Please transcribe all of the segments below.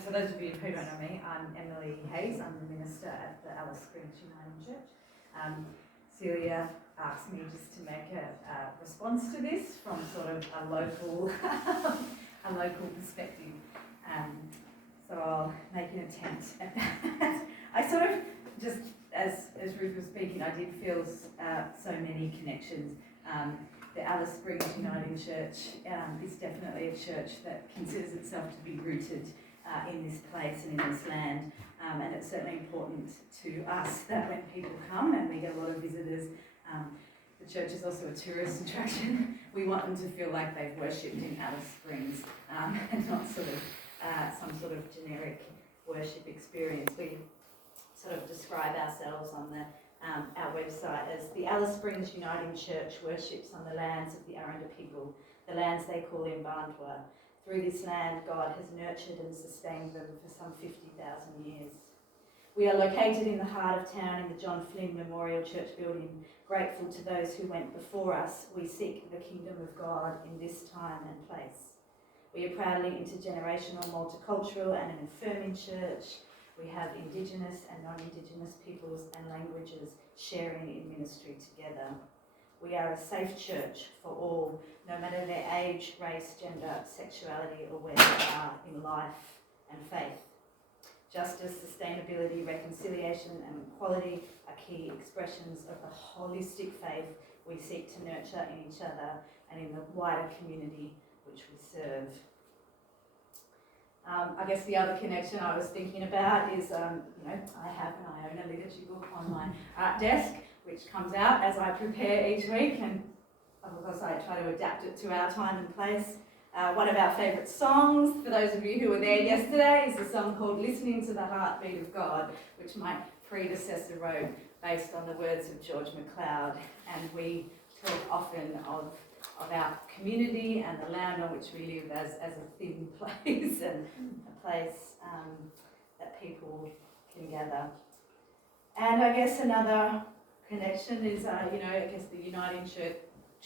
for those of you who don't know me, I'm Emily Hayes. I'm the minister at the Alice Springs Uniting Church. Celia asked me just to make a response to this from sort of a local, a local perspective. So I'll make an attempt at that. I sort of just, as Ruth was speaking, I did feel so many connections. The Alice Springs Uniting Church is definitely a church that considers itself to be rooted in this place and in this land, and it's certainly important to us that when people come, and we get a lot of visitors, the church is also a tourist attraction. We want them to feel like they've worshipped in Alice Springs and not sort of some sort of generic worship experience. We sort of describe ourselves on our website as the Alice Springs Uniting Church worships on the lands of the Aranda people, the lands they call Mparntwe. Through this land, God has nurtured and sustained them for some 50,000 years. We are located in the heart of town in the John Flynn Memorial Church building. Grateful to those who went before us, we seek the kingdom of God in this time and place. We are proudly intergenerational, multicultural and an affirming church. We have Indigenous and non-Indigenous peoples and languages sharing in ministry together. We are a safe church for all, no matter their age, race, gender, sexuality, or where they are in life and faith. Justice, sustainability, reconciliation, and equality are key expressions of the holistic faith we seek to nurture in each other and in the wider community which we serve. I guess the other connection I was thinking about is, I have an Iona liturgy book on my desk, which comes out as I prepare each week, and of course I try to adapt it to our time and place. One of our favourite songs, for those of you who were there yesterday, is a song called Listening to the Heartbeat of God, which my predecessor wrote based on the words of George MacLeod. And we talk often of our community and the land on which we live as a thin place and a place that people can gather. And I guess another connection is, I guess the Uniting Church,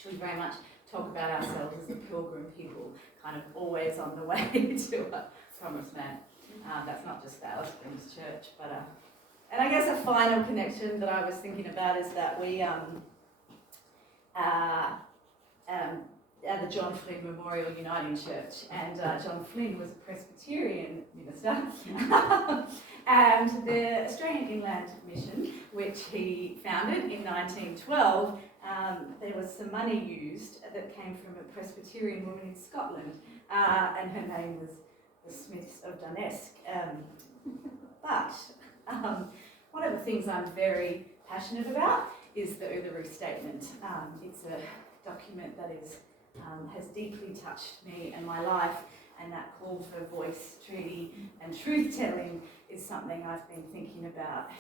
we very much talk about ourselves as a pilgrim people, kind of always on the way to a promised land. That's not just the Alice Springs Church, but and I guess a final connection that I was thinking about is that we the John Flynn Memorial Uniting Church, and John Flynn was a Presbyterian minister, and the Australian Inland Mission, which he founded in 1912, there was some money used that came from a Presbyterian woman in Scotland, and her name was the Smiths of Donetsk. But one of the things I'm very passionate about is the Uluru Statement. It's a document that has deeply touched me and my life, and that call for voice, treaty and truth-telling is something I've been thinking about,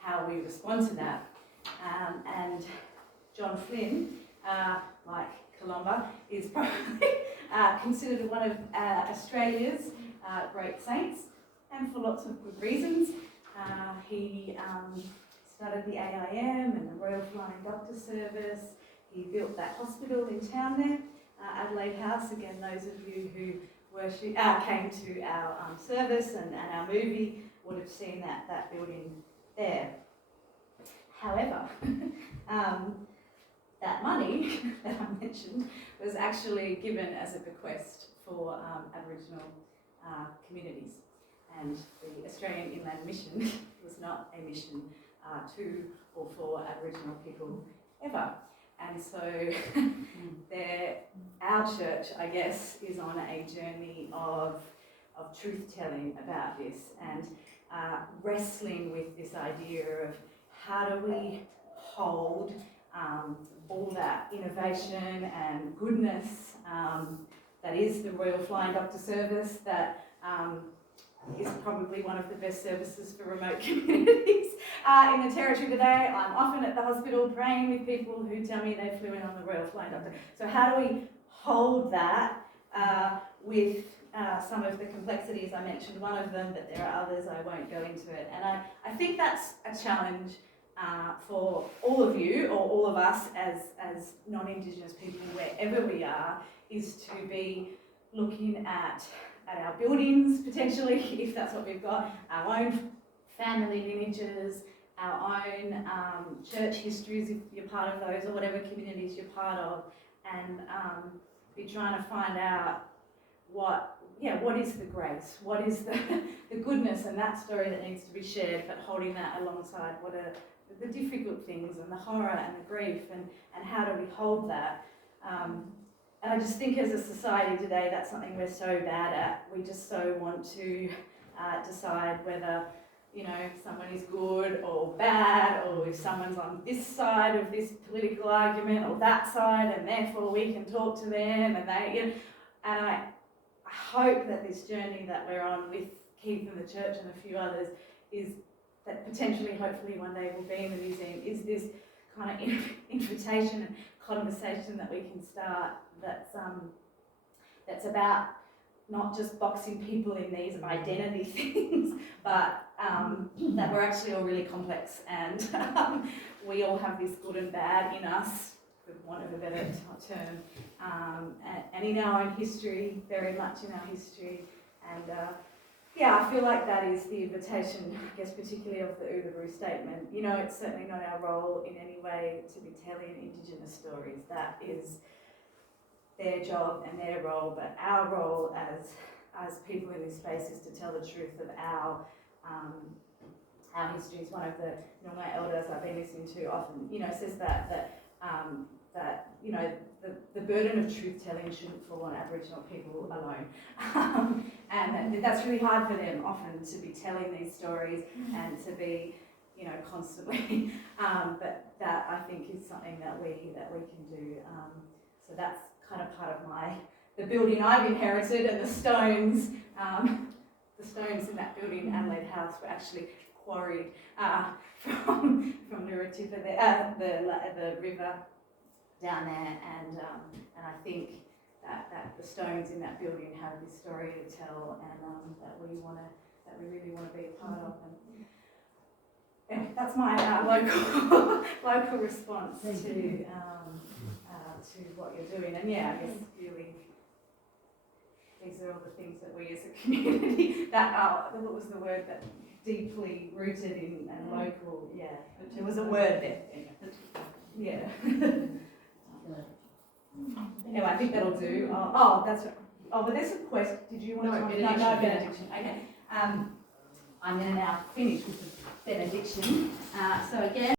how we respond to that. And John Flynn, like Columba, is probably considered one of Australia's great saints, and for lots of good reasons. He started the AIM and the Royal Flying Doctor Service. He built that hospital in town there, Adelaide House. Again, those of you who came to our service and our movie would have seen that building there. However, that money that I mentioned was actually given as a bequest for Aboriginal communities. And the Australian Inland Mission was not a mission to or for Aboriginal people ever. And so our church, I guess, is on a journey of truth-telling about this and wrestling with this idea of how do we hold all that innovation and goodness that is the Royal Flying Doctor Service, that is probably one of the best services for remote communities in the Territory today. I'm often at the hospital praying with people who tell me they flew in on the Royal Flying Doctor. So how do we hold that with some of the complexities? I mentioned one of them, but there are others. I won't go into it. And I think that's a challenge for all of you, or all of us as non-Indigenous people, wherever we are, is to be looking at at our buildings, potentially, if that's what we've got, our own family lineages, our own church histories, if you're part of those, or whatever communities you're part of, and be trying to find out what is the grace, what is the goodness and that story that needs to be shared, but holding that alongside what are the difficult things and the horror and the grief, and how do we hold that. And I just think as a society today, that's something we're so bad at. We just so want to decide whether, you know, someone is good or bad, or if someone's on this side of this political argument or that side, and therefore we can talk to them, and they, you know, and I hope that this journey that we're on with Keith and the church and a few others is that potentially, hopefully one day we'll be in the museum, is this kind of invitation and conversation that we can start that's about not just boxing people in these identity things, but that we're actually all really complex, and we all have this good and bad in us, for want of a better term, and in our own history, very much in our history. And yeah, I feel like that is the invitation, I guess, particularly of the Uluru Statement. You know, it's certainly not our role in any way to be telling Indigenous stories. That is their job and their role, but our role as people in this space is to tell the truth of our histories. One of the Noongar elders I've been listening to often, you know, says that you know, the burden of truth telling shouldn't fall on Aboriginal people alone, and that's really hard for them often to be telling these stories and to be, you know, constantly. But that, I think, is something that we can do. So that's kind of part of the building I've inherited, and the stones in that building, Adelaide House, were actually quarried from Nuratipa, the river down there, and I think that the stones in that building have this story to tell, and that we really want to be a part of. And anyway, that's my local response to what you're doing. And yeah, I guess really these are all the things that we as a community that are, what was the word, that deeply rooted in and local. Yeah, there was a word there. Yeah. Anyway, I think that'll do. Oh, that's right. Oh, but there's a question. Did you want to? No, benediction. Okay. I'm going to now finish with the benediction. So again.